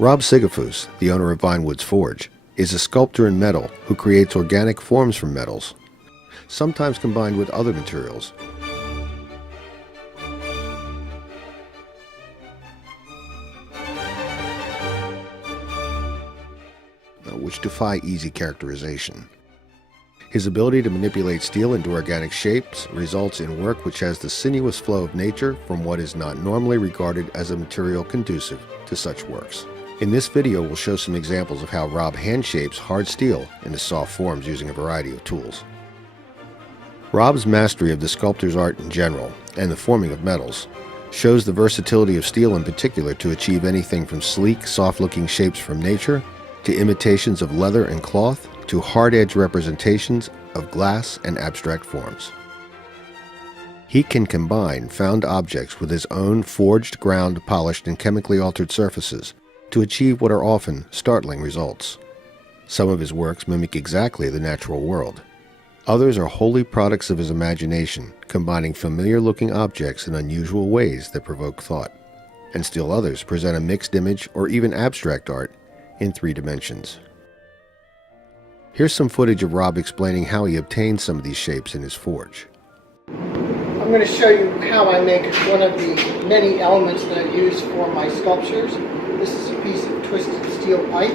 Rob Sigafus, the owner of Vinewood's Forge, is a sculptor in metal who creates organic forms from metals, sometimes combined with other materials. Which defy easy characterization. His ability to manipulate steel into organic shapes results in work which has the sinuous flow of nature from what is not normally regarded as a material conducive to such works. In this video, we'll show some examples of how Rob hand shapes hard steel into soft forms using a variety of tools. Rob's mastery of the sculptor's art in general, and the forming of metals, shows the versatility of steel in particular to achieve anything from sleek, soft-looking shapes from nature, to imitations of leather and cloth, to hard-edge representations of glass and abstract forms. He can combine found objects with his own forged, ground, polished, and chemically altered surfaces to achieve what are often startling results. Some of his works mimic exactly the natural world. Others are wholly products of his imagination, combining familiar-looking objects in unusual ways that provoke thought. And still others present a mixed image or even abstract art in 3 dimensions. Here's some footage of Rob explaining how he obtained some of these shapes in his forge. I'm going to show you how I make one of the many elements that I use for my sculptures. This is a piece of twisted steel pipe.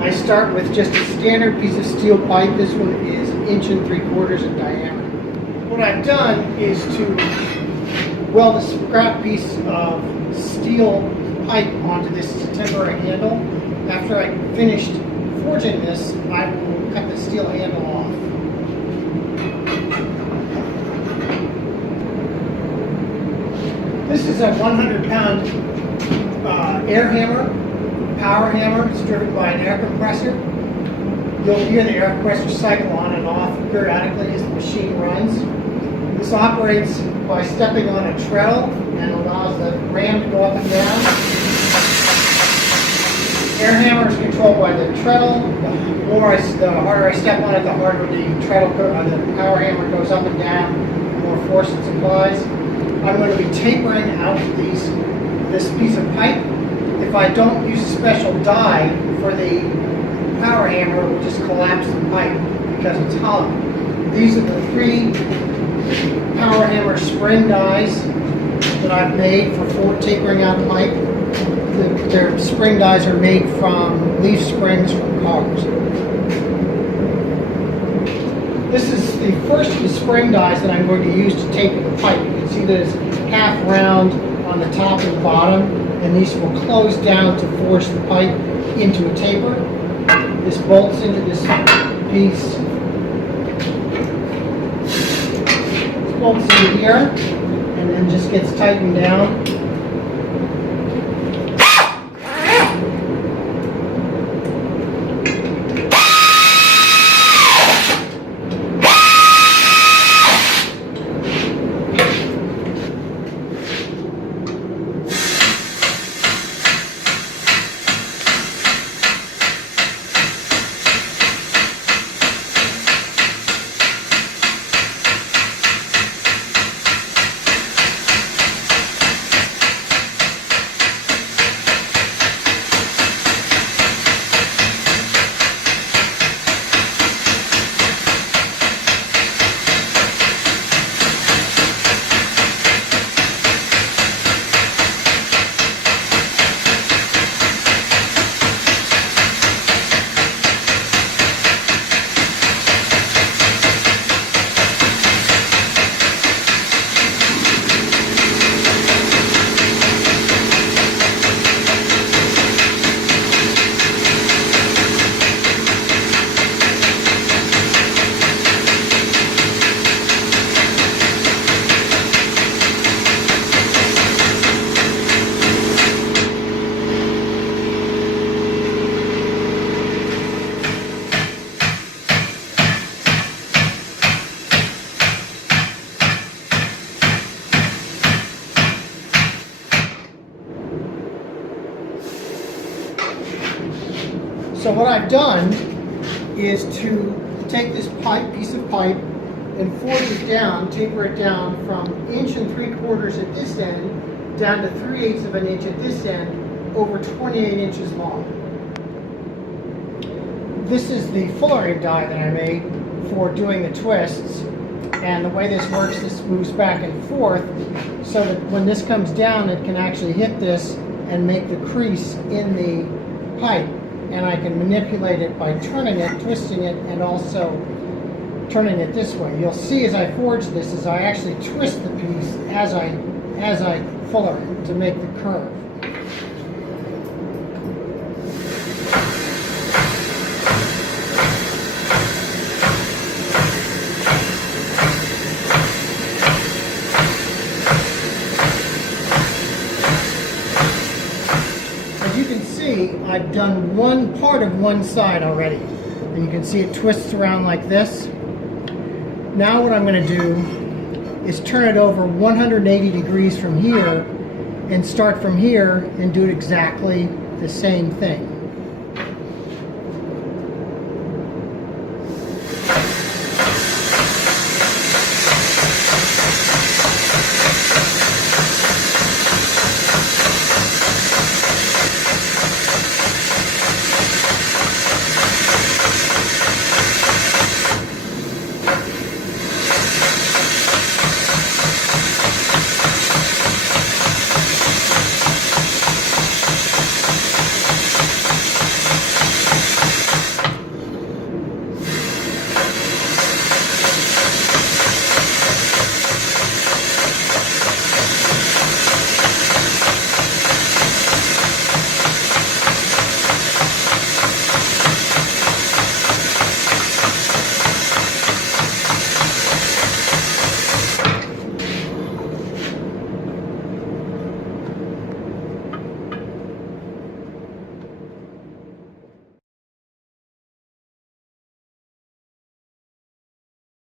I start with just a standard piece of steel pipe. This one is 1 3/4 in diameter. What I've done is to weld a scrap piece of steel pipe onto this as a temporary handle. After I finished forging this, I will cut the steel handle off. This is a 100-pound air hammer, power hammer. It's driven by an air compressor. You'll hear the air compressor cycle on and off periodically as the machine runs. This operates by stepping on a treadle and allows the ram to go up and down. The air hammer is controlled by the treadle. The harder I step on it, the harder the power hammer goes up and down, the more force it supplies. I'm going to be tapering out this piece of pipe. If I don't use a special die for the power hammer, it will just collapse the pipe because it's hollow. These are the 3 power hammer spring dies that I've made for tapering out pipe. Their spring dies are made from leaf springs from cars. This is the first of the spring dies that I'm going to use to taper the pipe. You can see there's half round on the top and the bottom, and these will close down to force the pipe into a taper. This bolts into this piece. This bolts into here, and then just gets tightened down. So what I've done is to take this piece of pipe and forge it down, taper it down from 1 3/4 at this end down to 3/8 of an inch at this end, over 28 inches long. This is the fullerene die that I made for doing the twists. And the way this works, this moves back and forth so that when this comes down, it can actually hit this and make the crease in the pipe. And I can manipulate it by turning it, twisting it, and also turning it this way. You'll see as I forge this, is I actually twist the piece as I fuller it to make the curve. As you can see, I've done one part of one side already. And you can see it twists around like this. Now what I'm going to do is turn it over 180 degrees from here and start from here and do exactly the same thing.